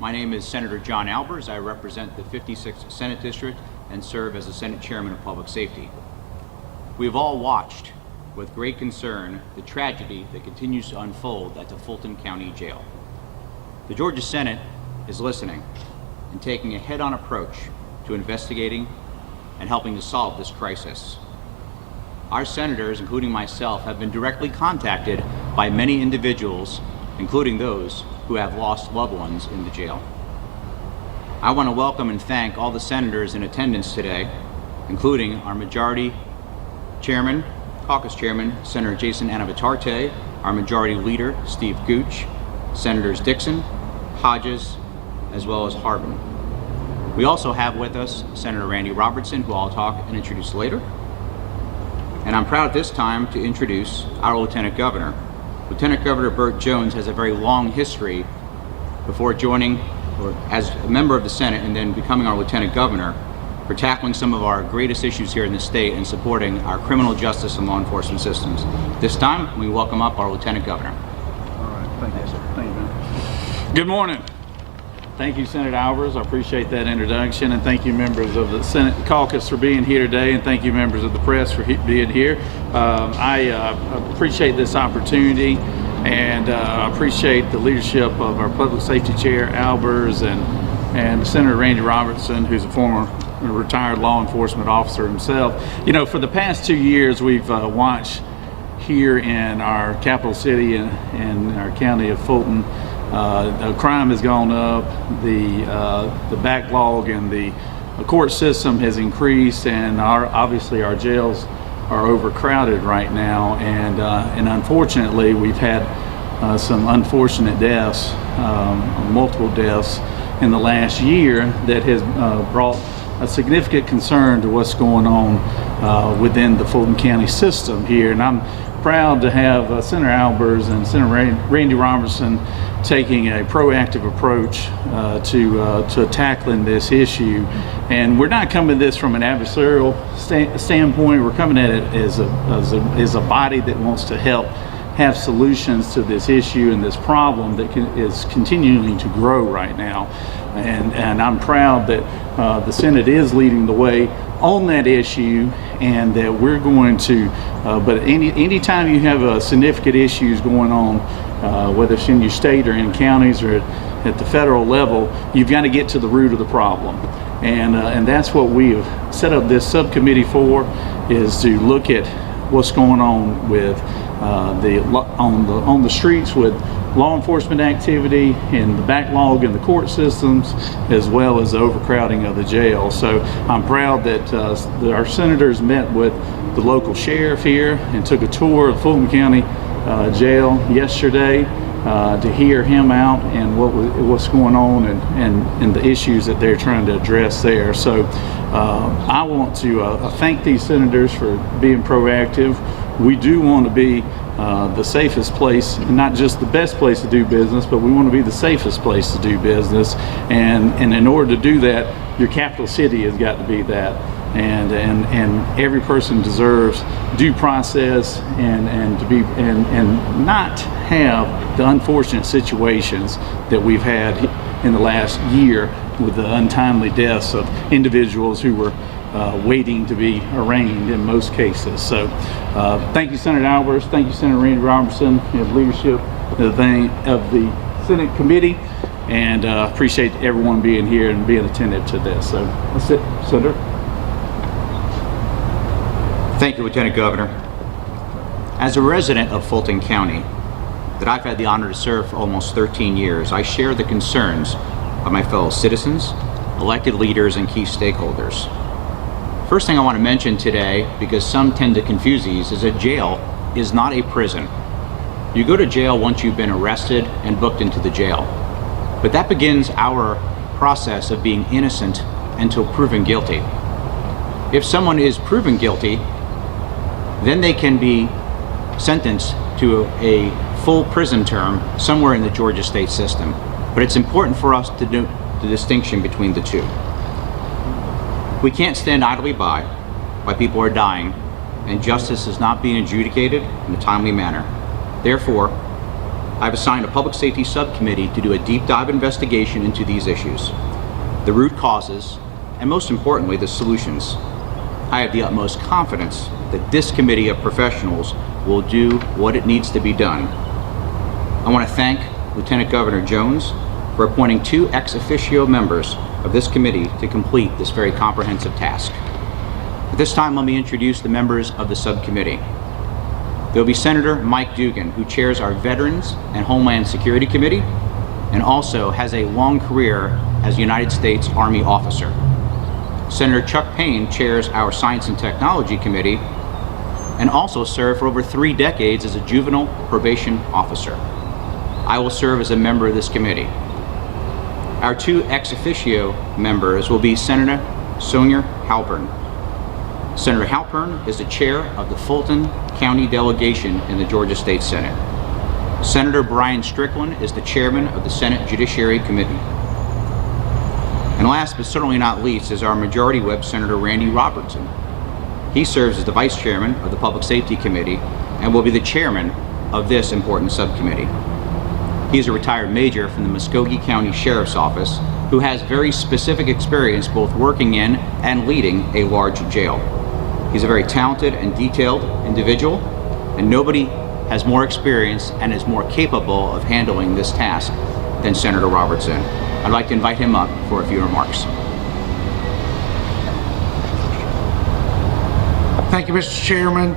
My name is Senator John Albers. I represent the 56th Senate District and serve as the Senate Chairman of Public Safety. We have all watched with great concern the tragedy that continues to unfold at the Fulton County Jail. The Georgia Senate is listening and taking a head-on approach to investigating and helping to solve this crisis. Our senators, including myself, have been directly contacted by many individuals, including those who have lost loved ones in the jail. I want to welcome and thank all the senators in attendance today, including our Majority Chairman, Caucus Chairman, Senator Jason Anavitarte, our Majority Leader, Steve Gooch, Senators Dixon, Hodges, as well as Harbin. We also have with us Senator Randy Robertson, who I'll talk and introduce later. And I'm proud at this time to introduce our Lieutenant Governor. Lieutenant Governor Burt Jones has a very long history before joining or as a member of the Senate and then becoming our Lieutenant Governor for tackling some of our greatest issues here in the state and supporting our criminal justice and law enforcement systems. This time, we welcome up our Lieutenant Governor. All right, thank you, sir. Thank you, man. Good morning. Thank you, Senator Albers. I appreciate that introduction, and thank you, members of the Senate Caucus, for being here today, and thank you, members of the press, for being here. I appreciate this opportunity, and appreciate the leadership of our Public Safety Chair, Albers, and Senator Randy Robertson, who's a former retired law enforcement officer himself. You know, for the past 2 years, we've watched here in our capital city and our county of Fulton. The crime has gone up, the backlog in the court system has increased, and obviously our jails are overcrowded right now, and unfortunately we've had some unfortunate deaths, multiple deaths in the last year that has brought a significant concern to what's going on within the Fulton County system here. And I'm proud to have Senator Albers and Senator Randy Robertson taking a proactive approach to tackling this issue. And we're not coming at this from an adversarial standpoint. We're coming at it as a body that wants to help have solutions to this issue and this problem that is continuing to grow right now. And I'm proud that the Senate is leading the way on that issue, and that we're going to, but anytime you have significant issues going on, whether it's in your state or in counties or at the federal level, you've got to get to the root of the problem. And that's what we have set up this subcommittee for, is to look at what's going on with on the streets with law enforcement activity and the backlog in the court systems, as well as the overcrowding of the jail. So I'm proud that our senators met with the local sheriff here and took a tour of Fulton County jail yesterday to hear him out and what's going on and the issues that they're trying to address there. So I want to thank these senators for being proactive. We do want to be the safest place, and not just the best place to do business, but we want to be the safest place to do business. And in order to do that, your capital city has got to be that. And every person deserves due process and to be and not have the unfortunate situations that we've had in the last year with the untimely deaths of individuals who were waiting to be arraigned in most cases. So thank you, Senator Albers. Thank you, Senator Randy Robertson, and the leadership of the Senate committee, and appreciate everyone being here and being attentive to this. So that's it, Senator. Thank you, Lieutenant Governor. As a resident of Fulton County that I've had the honor to serve for almost 13 years, I share the concerns of my fellow citizens, elected leaders, and key stakeholders. First thing I want to mention today, because some tend to confuse these, is that jail is not a prison. You go to jail once you've been arrested and booked into the jail. But that begins our process of being innocent until proven guilty. If someone is proven guilty, then they can be sentenced to a full prison term somewhere in the Georgia state system. But it's important for us to do the distinction between the two. We can't stand idly by while people are dying and justice is not being adjudicated in a timely manner. Therefore, I've assigned a public safety subcommittee to do a deep dive investigation into these issues, the root causes, and most importantly, the solutions. I have the utmost confidence that this committee of professionals will do what it needs to be done. I want to thank Lieutenant Governor Jones for appointing 2 ex officio members of this committee to complete this very comprehensive task. At this time, let me introduce the members of the subcommittee. There will be Senator Mike Dugan, who chairs our Veterans and Homeland Security Committee and also has a long career as a United States Army officer. Senator Chuck Payne chairs our Science and Technology Committee and also served for over 3 decades as a juvenile probation officer. I will serve as a member of this committee. Our 2 ex officio members will be Senator Sonia Halpern. Senator Halpern is the chair of the Fulton County delegation in the Georgia State Senate. Senator Brian Strickland is the chairman of the Senate Judiciary Committee. And last but certainly not least is our Majority Whip, Senator Randy Robertson. He serves as the vice chairman of the Public Safety Committee and will be the chairman of this important subcommittee. He is a retired major from the Muskogee County Sheriff's Office who has very specific experience both working in and leading a large jail. He's a very talented and detailed individual, and nobody has more experience and is more capable of handling this task than Senator Robertson. I'd like to invite him up for a few remarks. Thank you, Mr. Chairman.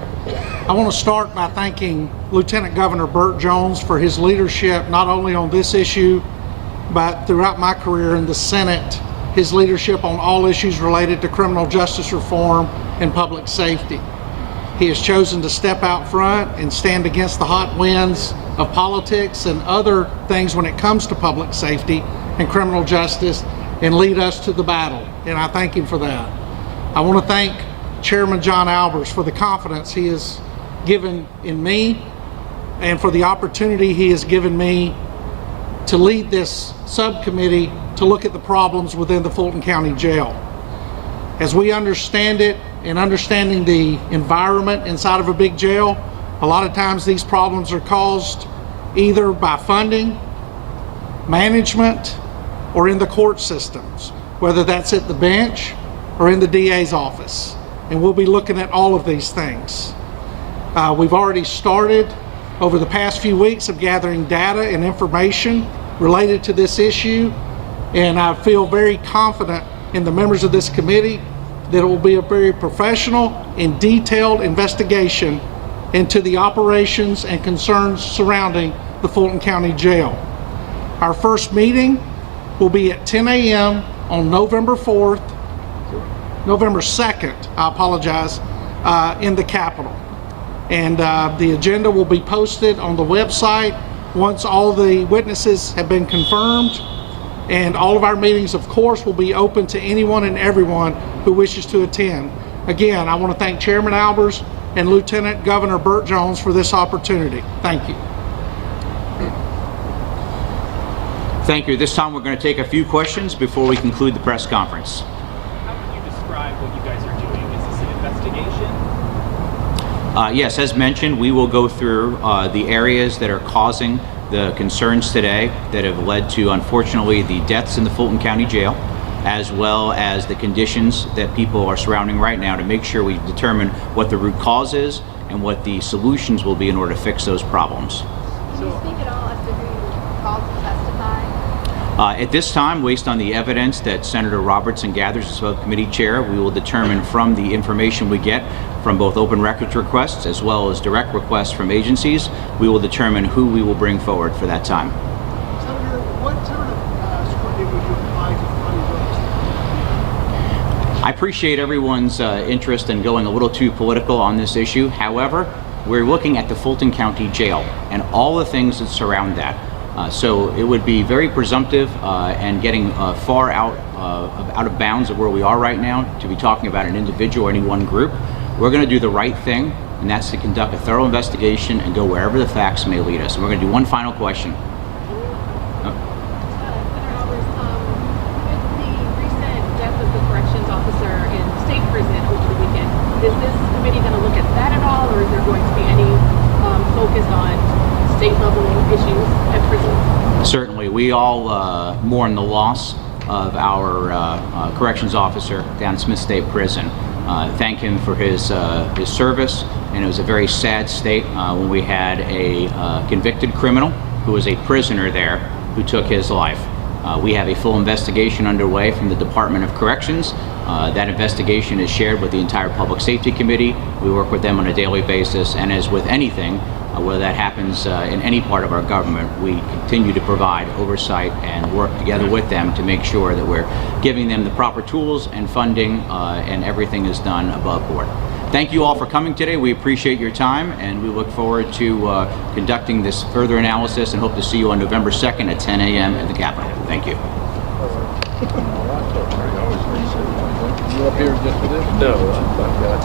I want to start by thanking Lieutenant Governor Burt Jones for his leadership, not only on this issue, but throughout my career in the Senate, his leadership on all issues related to criminal justice reform and public safety. He has chosen to step out front and stand against the hot winds of politics and other things when it comes to public safety and criminal justice and lead us to the battle, and I thank him for that. I want to thank Chairman John Albers for the confidence he has given in me and for the opportunity he has given me to lead this subcommittee to look at the problems within the Fulton County Jail. As we understand it, and understanding the environment inside of a big jail, a lot of times these problems are caused either by funding, management, or in the court systems, whether that's at the bench or in the DA's office. And we'll be looking at all of these things. We've already started over the past few weeks of gathering data and information related to this issue, and I feel very confident in the members of this committee that it will be a very professional and detailed investigation into the operations and concerns surrounding the Fulton County Jail. Our first meeting will be at 10 a.m. on November 2nd, I apologize, in the Capitol. And the agenda will be posted on the website once all the witnesses have been confirmed. And all of our meetings, of course, will be open to anyone and everyone who wishes to attend. Again, I want to thank Chairman Albers and Lieutenant Governor Burt Jones for this opportunity. Thank you. Thank you. This time we're going to take a few questions before we conclude the press conference. How would you describe what you guys are doing? Is this an investigation? Yes, as mentioned, we will go through the areas that are causing the concerns today that have led to, unfortunately, the deaths in the Fulton County Jail, as well as the conditions that people are surrounding right now, to make sure we determine what the root cause is and what the solutions will be in order to fix those problems. Can you speak at all as to who you called to testify? At this time, based on the evidence that Senator Robertson gathers as subcommittee chair, we will determine from the information we get from both open records requests as well as direct requests from agencies, we will determine who we will bring forward for that time. Senator, what sort of scrutiny would you apply to funny votes? I appreciate everyone's interest in going a little too political on this issue. However, we're looking at the Fulton County Jail and all the things that surround that. So it would be very presumptive and getting far out of bounds of where we are right now to be talking about an individual or any one group. We're going to do the right thing, and that's to conduct a thorough investigation and go wherever the facts may lead us. And we're going to do one final question. Senator Albers, with the recent death of the corrections officer in state prison over the weekend, is this committee going to look at that at all, or is there going to be any focus on state level issues at prison? Certainly, we all mourn the loss of our corrections officer down at Smith State Prison. Thank him for his service, and it was a very sad state when we had a convicted criminal who was a prisoner there who took his life. We have a full investigation underway from the Department of Corrections. That investigation is shared with the entire Public Safety Committee. We work with them on a daily basis, and as with anything, whether that happens in any part of our government, we continue to provide oversight and work together with them to make sure that we're giving them the proper tools and funding, and everything is done above board. Thank you all for coming today. We appreciate your time, and we look forward to conducting this further analysis and hope to see you on November 2nd at 10 a.m. at the Capitol. Thank you. You up here just for this? No, I've got